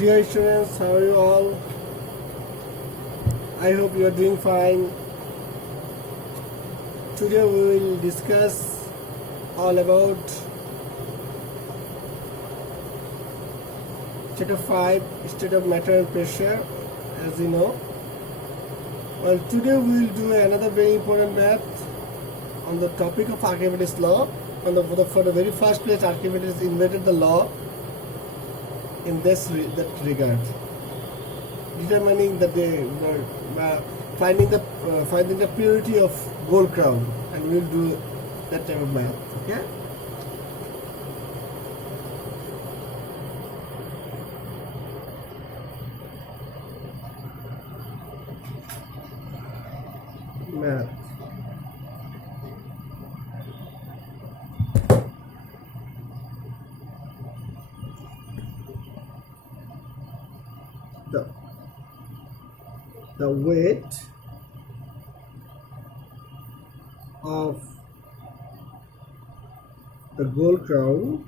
Dear students, how are you all? I hope you are doing fine. Today we will discuss all about chapter 5, state of matter and pressure, as you know. Well, today we will do another very important math on the topic of Archimedes' law. For the very first place, Archimedes invented the law in that regard, determining that they were finding the purity of gold crown, and we will do that type of math. Okay. Math. The weight of the gold crown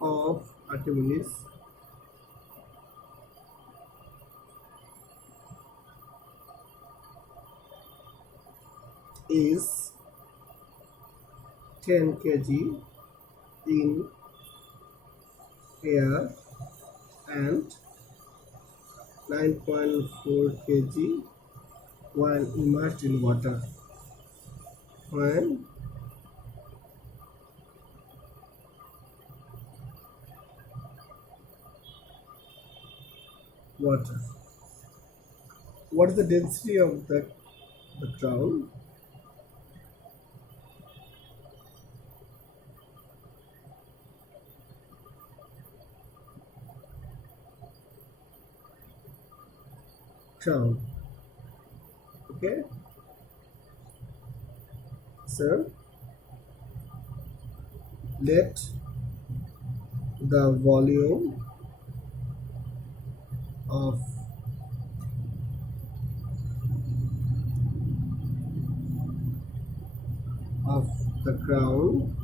of Archimedes is 10 kg in air and 9.4 kg when immersed in water. When water. What is the density of the crown? Crown. Okay. So let the volume of the crown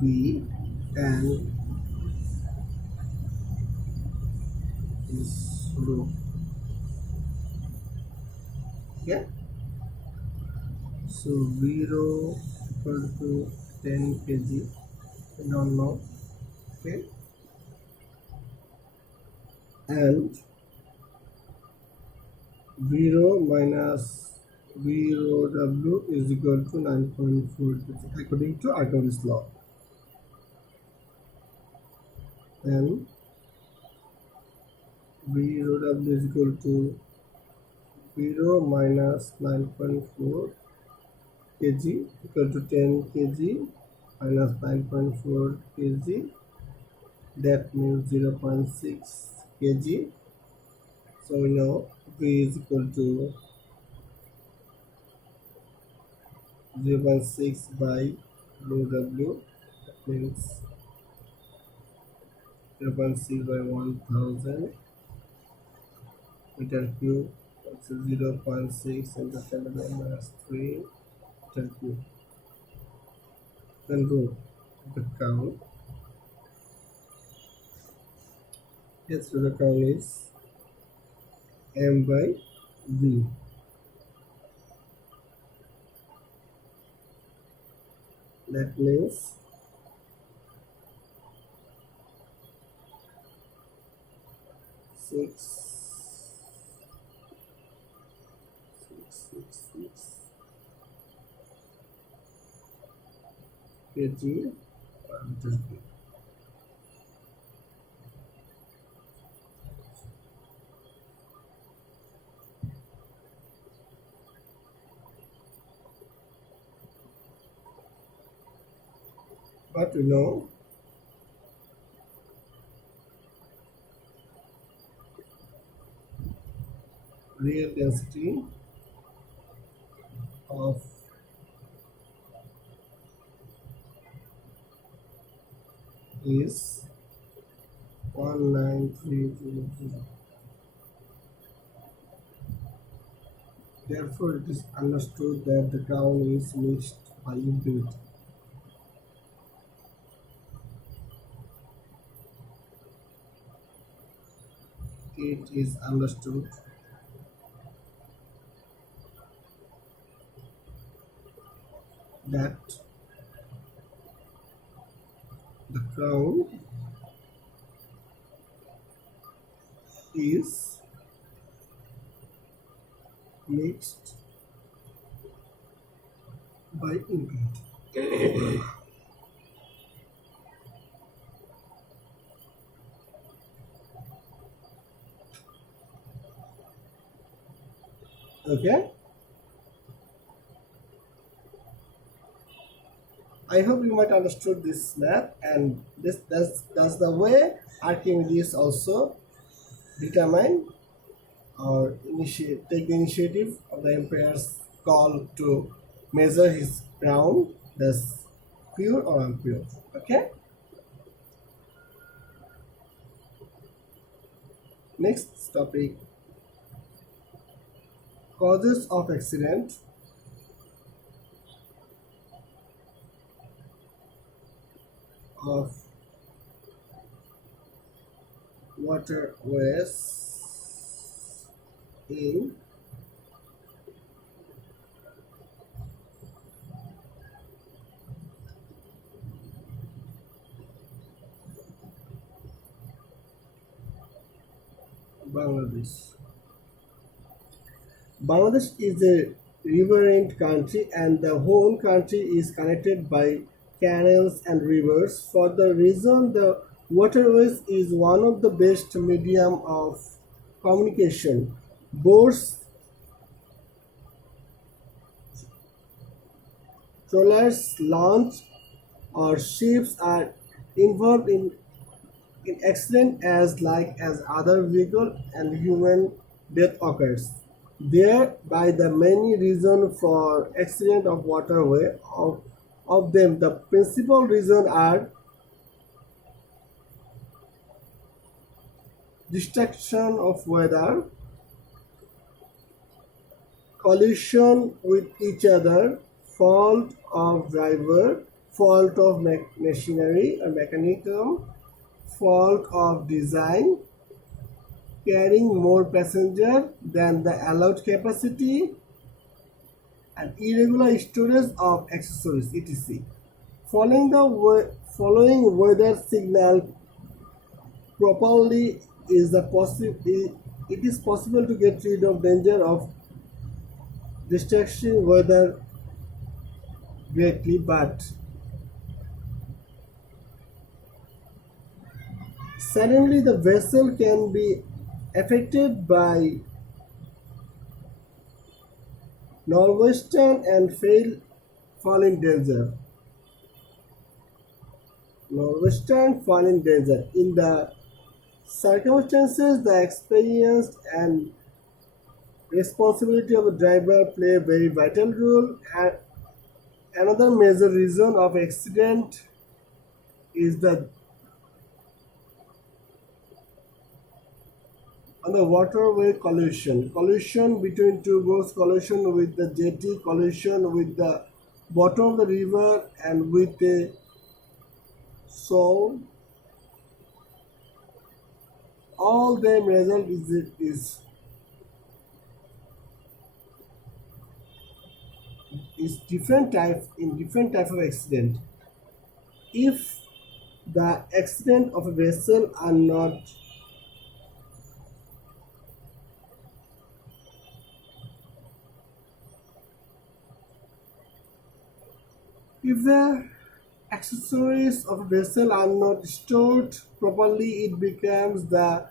V and is rho. Yeah. So 0 equal to 10 kg. I don't know. Okay. And 0 minus V rho W is equal to 9.4 kg according to Archimedes' law. And V rho W is equal to 0 minus 9.4 kg equal to 10 kg minus 9.4 kg, that means 0.6 kg. So we know V is equal to 0.6 by rho W, that means 0.6 by 1000 meter cube. So 0.6 into 10 to the minus 3 meter cube. Then rho the crown. Yes, so the crown is M by V. That means 6 kg per meter cube. But we know real density of is 19300. Therefore, it is understood that the crown is mixed by impurity. It is understood that the crown is mixed by impurity. Okay, I hope you might understood this math, and that's the way Archimedes also determine or take the initiative of the emperor's call to measure his crown, thus pure or impure. Okay. Next topic: causes of accident of waterways in Bangladesh. Bangladesh is a riverine country, and the whole country is connected by canals and rivers. For the reason, the waterways is one of the best medium of communication. Boats, trawlers, launch, or ships are involved in accident as like as other vehicle and human death occurs. Thereby the many reasons for accident of waterway of them the principal reason are distraction of weather, collision with each other, fault of driver, fault of machinery or mechanism, fault of design, carrying more passenger than the allowed capacity, and irregular storage of accessories etc. Following weather signal properly is the it is possible to get rid of danger of distraction weather greatly, but suddenly the vessel can be affected by northwestern and fall in danger. Northwestern fall in danger. In the circumstances, the experience and responsibility of a driver play a very vital role. And another major reason of accident is the on the waterway collision between two boats, collision with the jetty, collision with the bottom of the river, and with the soul. All them result is different type in different type of accident. If the accident of a vessel are not if the accessories of a vessel are not stored properly, it becomes the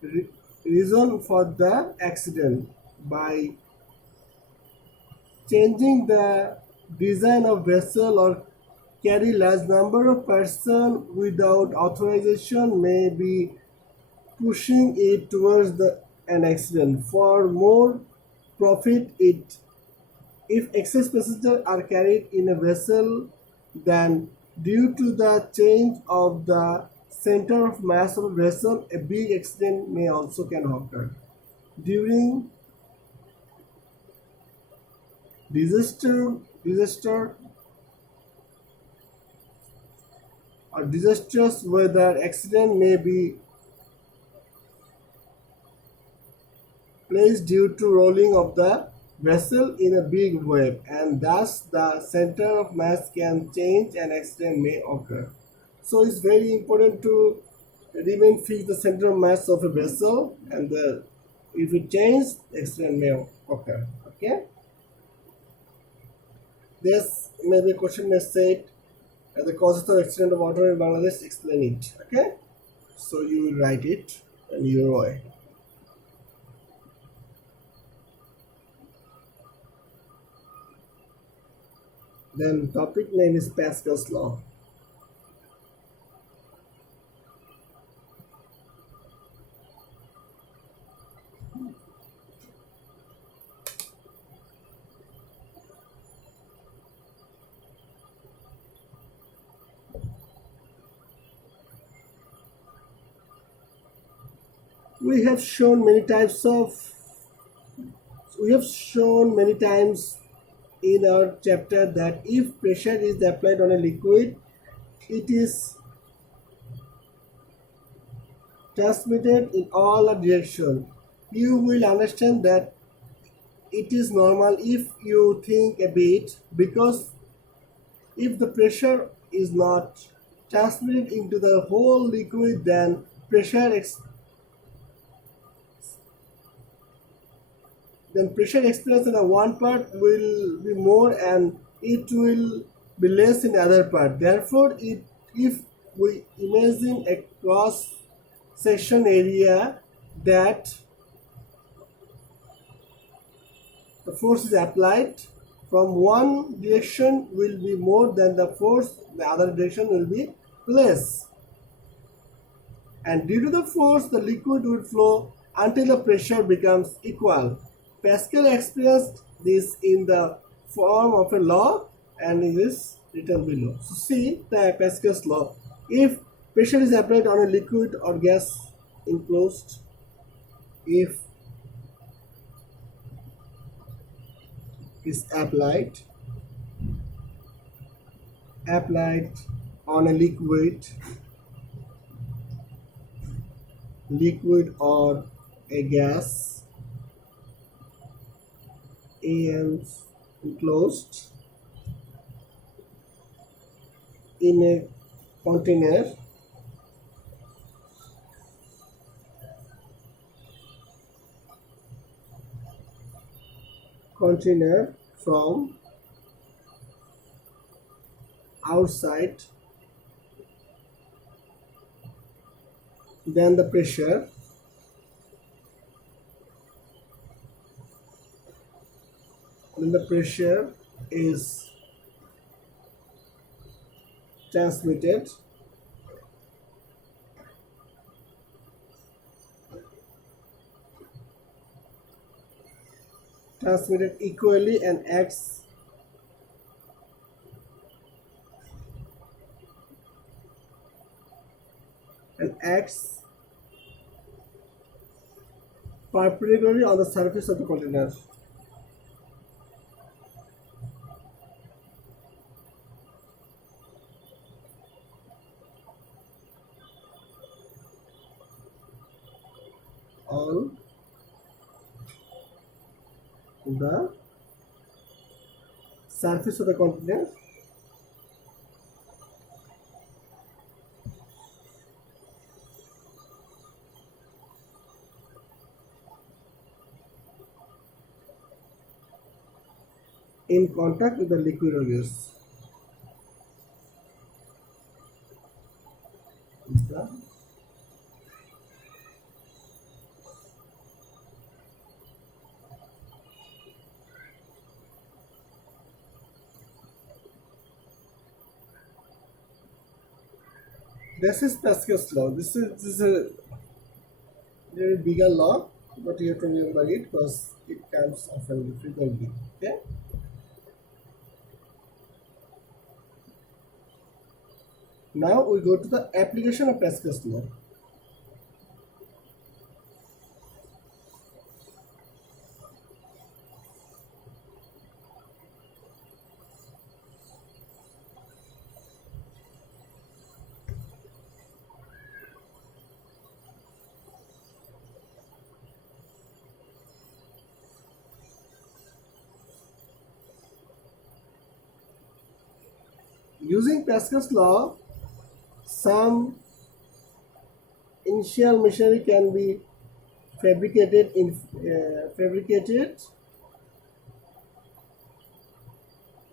re- reason for the accident. By changing the design of vessel or carry large number of person without authorization may be pushing it towards an accident. For more profit, it if excess passengers are carried in a vessel, then due to the change of the center of mass of a vessel, a big accident may also can occur. During Disaster, disaster or disastrous weather accident may be placed due to rolling of the vessel in a big wave, and thus the center of mass can change and accident may occur. So it's very important to remain fix the center of mass of a vessel, and if it changes, accident may occur. Okay. This may be a question may say the causes of accident of water in Bangladesh. Explain it. Okay. So you will write it in your way. Then topic name is Pascal's law. We have shown many types of we have shown many times in our chapter that if pressure is applied on a liquid, it is transmitted in all directions. You will understand that it is normal if you think a bit, because if the pressure is not transmitted into the whole liquid, then pressure experienced in the one part will be more and it will be less in the other part. Therefore, if we imagine a cross section area that the force is applied from one direction will be more than the force, the other direction will be less. And due to the force, the liquid will flow until the pressure becomes equal. Pascal experienced this in the form of a law, and it is written below. So see the Pascal's law. If pressure is applied on a liquid or gas enclosed, if is applied on a liquid or a gas and enclosed in a container from outside, then the pressure is transmitted equally and acts perpendicularly on the surface of the container. On the surface of the container in contact with the liquid or gas. This is Pascal's law. This is a very bigger law, but you have to remember it because it comes often frequently. Okay. Now we go to the application of Pascal's law. Using Pascal's law, some initial machinery can be fabricated.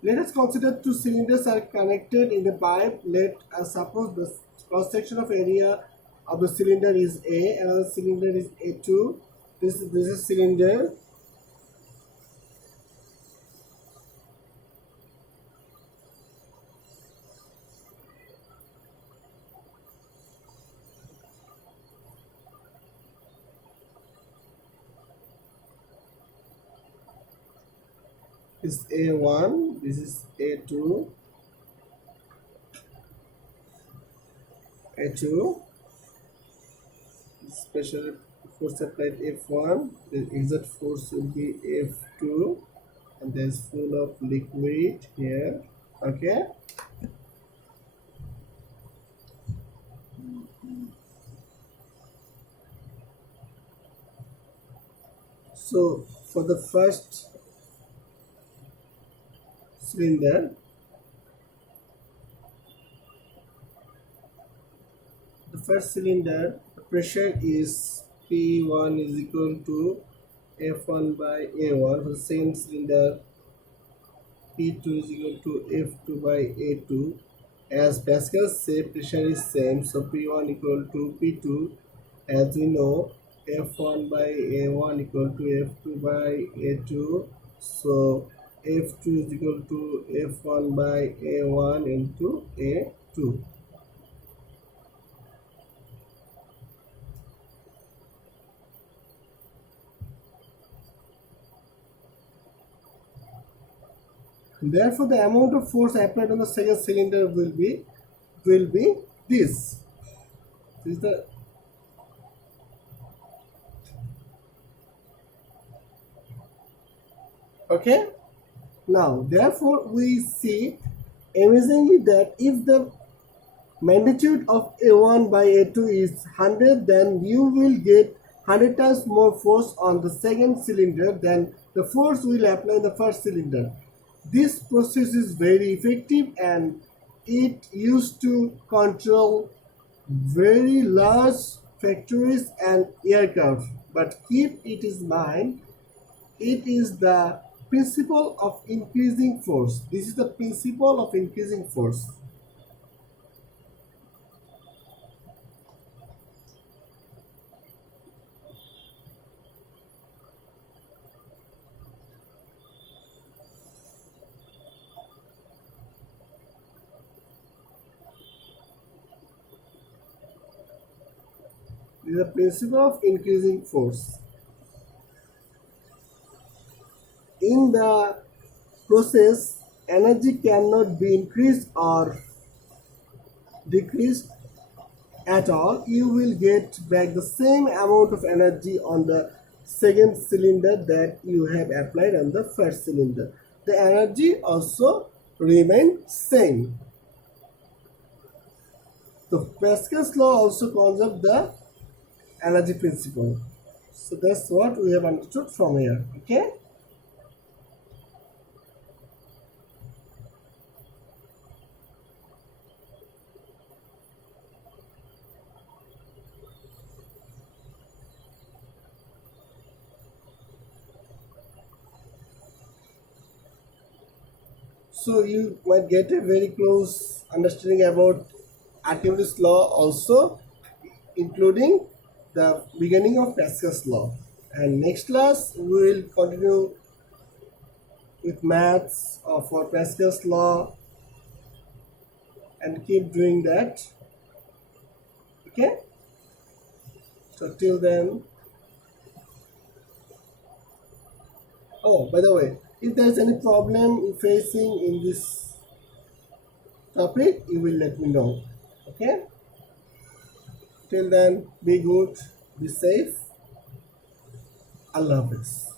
Let us consider two cylinders are connected in the pipe. Let us suppose the cross section of area of the cylinder is A, another cylinder is A2. This is cylinder. This is A1, this is A2, A2. Special force applied F1, the exert force will be F2, and there's full of liquid here. Okay. So for the first cylinder, the pressure is P1 is equal to F1 by A1. For the second cylinder, P2 is equal to F2 by A2. As Pascal said, pressure is same, so P1 equal to P2. As we know, F1 by A1 equal to F2 by A2. So F2 is equal to F1 by A1 into A2. Therefore, the amount of force applied on the second cylinder will be this. This is the okay. Now, therefore, we see amazingly that if the magnitude of A1 by A2 is 100, then you will get 100 times more force on the second cylinder than the force will apply in the first cylinder. This process is very effective and it used to control very large factories and aircraft. But keep it in mind, it is the principle of increasing force. This is the principle of increasing force. This is the principle of increasing force. In the process, energy cannot be increased or decreased at all. You will get back the same amount of energy on the second cylinder that you have applied on the first cylinder. The energy also remains same. The Pascal's law also conserves the energy principle. So that's what we have understood from here. Okay. So you might get a very close understanding about Archimedes' law also, including the beginning of Pascal's law. And next class we will continue with maths for Pascal's law and keep doing that. Okay. So till then. Oh, by the way, if there is any problem facing in this topic, you will let me know. Okay. Till then, be good, be safe. Allah Hafiz.